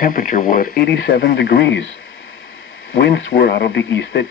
temperature was 87 degrees. Winds were out of the east at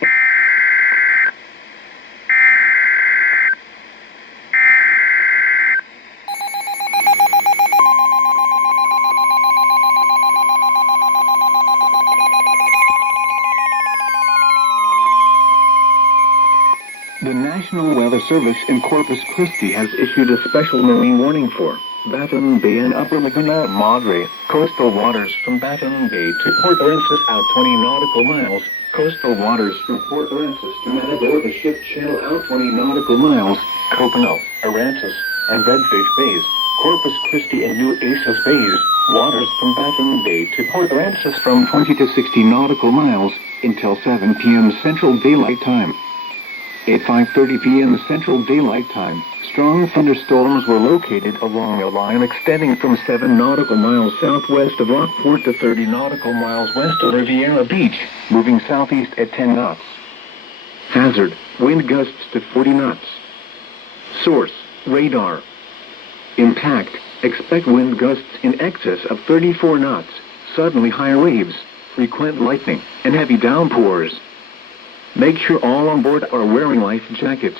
The National Weather Service in Corpus Christi has issued a special marine warning for Baton Bay and Upper Laguna Madre, coastal waters from Baton Bay to Port Aransas out 20 nautical miles, coastal waters from Port Aransas to Matador the Ship Channel out 20 nautical miles, Copano, Aransas, and Redfish Bays, Corpus Christi and New Aces Bays, waters from Baton Bay to Port Aransas from 20 to 60 nautical miles, until 7 p.m. Central Daylight Time. At 5:30 p.m. Central Daylight Time, strong thunderstorms were located along a line extending from 7 nautical miles southwest of Rockport to 30 nautical miles west of Riviera Beach, moving southeast at 10 knots. Hazard, wind gusts to 40 knots. Source, radar. Impact, expect wind gusts in excess of 34 knots, suddenly high waves, frequent lightning, and heavy downpours. Make sure all on board are wearing life jackets.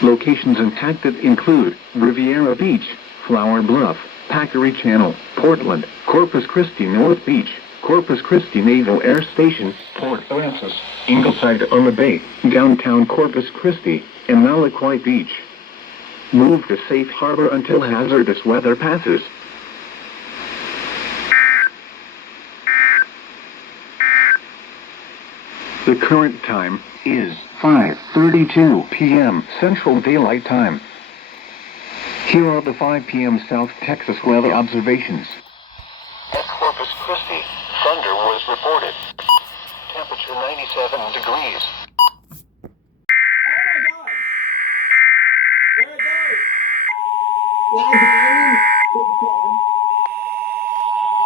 Locations impacted include Riviera Beach, Flower Bluff, Packery Channel, Portland, Corpus Christi North Beach, Corpus Christi Naval Air Station, Port Aransas, Ingleside on the Bay, downtown Corpus Christi, and Malaquai Beach. Move to safe harbor until hazardous weather passes. The current time is 5:32 p.m. Central Daylight Time. Here are the 5 p.m. South Texas weather observations. At Corpus Christi, thunder was reported. Temperature 97 degrees. Oh my God! There it goes! Live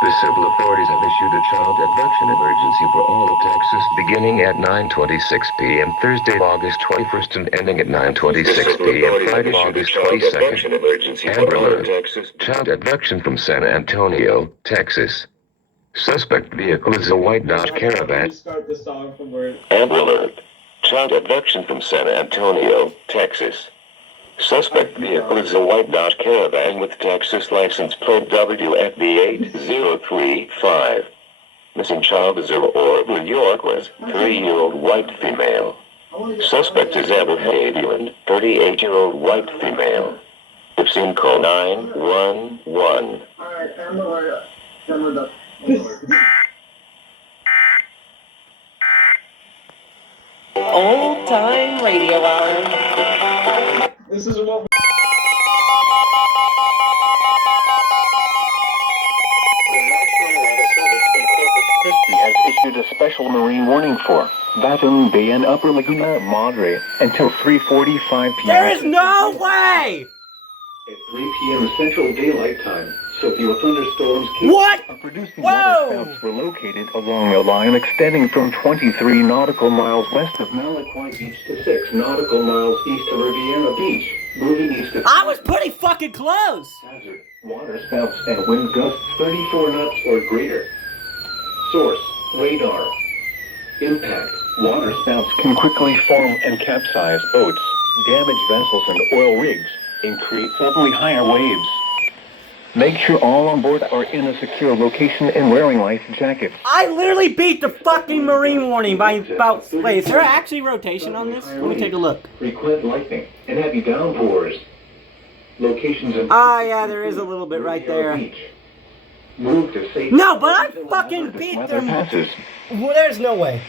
The civil authorities have issued a child abduction emergency for all of Texas beginning at 9:26 p.m. Thursday, August 21st and ending at 9:26 p.m. Friday, August 22nd. Amber Alert. Child abduction from San Antonio, Texas. Suspect vehicle is a white Dodge Caravan. Start the song from where... Amber Alert. Child abduction from San Antonio, Texas. Suspect vehicle is a white Dodge Caravan with Texas license plate WFB8035. Missing child is of New York was 3-year-old white female. Suspect is Amber Hayland, 38-year-old white female. If seen, call 911. Alright, Amber Alert. Old time radio hour. This is what... The National Weather Service in Corpus Christi has issued a special marine warning for Baton Bay and Upper Laguna Madre until 3:45 p.m. There is no way! At 3 p.m. Central Daylight Time, severe thunderstorms What? producing Whoa! waterspouts were located along a line extending from 23 nautical miles west of Malaquai Beach to 6 nautical miles east of Riviera Beach, moving east of... I was pretty fucking close! Hazard, waterspouts and wind gusts 34 knots or greater. Source, radar. Impact, waterspouts can quickly form and capsize boats, damage vessels and oil rigs, and create suddenly higher waves. Make sure all on board are in a secure location and wearing life jackets. I literally beat the fucking marine warning by about... Wait, is there actually rotation on this? Let me take a look. Frequent lightning and heavy downpours. Locations in... Ah, yeah, there is a little bit right there. Move to safe... No, but I fucking beat weather them. passes. Well, there's no way.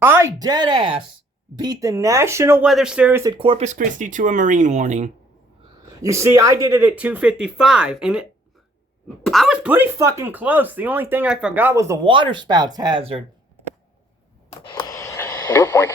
I deadass beat the National Weather Service at Corpus Christi to a marine warning. You see, I did it at 2:55, and I was pretty fucking close. The only thing I forgot was the waterspouts hazard. Dew point.